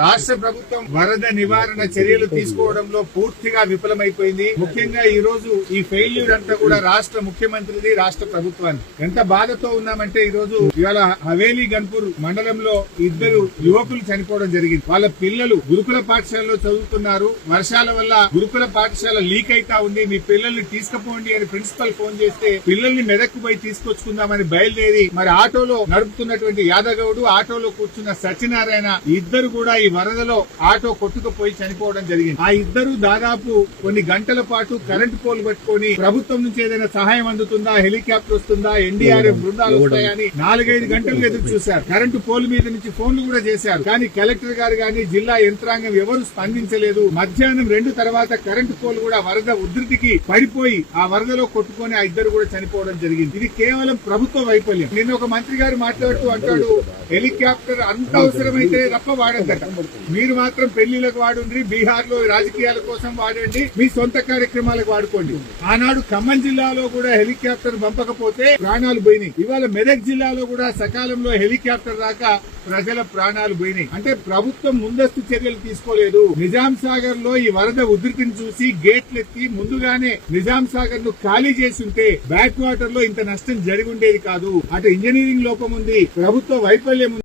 రాష్ట్ర ప్రభుత్వం వరద నివారణ చర్యలు తీసుకోవడంలో పూర్తిగా విఫలమైపోయింది. ముఖ్యంగా ఈ రోజు ఈ ఫెయిల్యూర్ అంతా కూడా రాష్ట్ర ముఖ్యమంత్రిది, రాష్ట్ర ప్రభుత్వాన్ని. ఎంత బాధతో ఉన్నామంటే ఈ రోజు ఇవాళ హవేలీ గన్పూర్ మండలంలో ఇద్దరు యువకులు చనిపోవడం జరిగింది. వాళ్ళ పిల్లలు గురుకుల పాఠశాలలో చదువుతున్నారు. వర్షాల వల్ల గురుకుల పాఠశాల లీక్ అయితా ఉంది, మీ పిల్లల్ని తీసుకుపోండి అని ప్రిన్సిపల్ ఫోన్ చేస్తే పిల్లల్ని మెదక్కు పోయి తీసుకొచ్చుకుందామని బయలుదేరి మరి ఆటోలో నడుపుతున్నటువంటి యాదగౌడు, ఆటోలో కూర్చున్న సత్యనారాయణ ఇద్దరు కూడా ఈ వరదలో ఆటో కొట్టుకుపోయి చనిపోవడం జరిగింది. ఆ ఇద్దరు దాదాపు కొన్ని గంటల పాటు కరెంటు పోల్ పెట్టుకుని ప్రభుత్వం నుంచి ఏదైనా సహాయం అందుతుందా, హెలికాప్టర్ వస్తుందా, ఎన్డీఆర్ఎఫ్ బృందాలు వస్తాయని 4-5 గంటలు ఎదురు చూశారు. కరెంటు పోల్ మీద నుంచి ఫోన్లు కూడా చేశారు. కానీ కలెక్టర్ గారు గాని జిల్లా యంత్రాంగం ఎవరు స్పందించలేదు. మధ్యాహ్నం 2 తర్వాత కరెంటు పోల్ కూడా వరద ఉధృతికి పడిపోయి ఆ వరదలో కొట్టుకుని ఆ ఇద్దరు కూడా చనిపోవడం జరిగింది. ఇది కేవలం ప్రభుత్వ వైఫల్యం. నిన్న ఒక మంత్రి గారు మాట్లాడుతూ అంటాడు, హెలికాప్టర్ అంత అవసరమైతే తప్ప వాడద్దట, మీరు మాత్రం పెళ్లిలకు వాడుండ్రి, బీహార్ లో రాజకీయాల కోసం వాడండి, మీ సొంత కార్యక్రమాలకు వాడుకోండి. ఆనాడు ఖమ్మం జిల్లాలో కూడా హెలికాప్టర్ పంపకపోతే ప్రాణాలు పోయినాయి. ఇవాళ మెదక్ జిల్లాలో కూడా సకాలంలో హెలికాప్టర్ రాక ప్రజల ప్రాణాలు పోయినాయి. అంటే ప్రభుత్వం ముందస్తు చర్యలు తీసుకోలేదు. నిజాం సాగర్ లో ఈ వరద ఉధృతిని చూసి గేట్లెత్తి ముందుగానే నిజాం సాగర్ ను ఖాళీ చేసి ఉంటే బ్యాక్ వాటర్ లో ఇంత నష్టం జరిగి ఉండేది కాదు. అటు ఇంజనీరింగ్ లోపం ఉంది, ప్రభుత్వ వైఫల్యం ఉంది.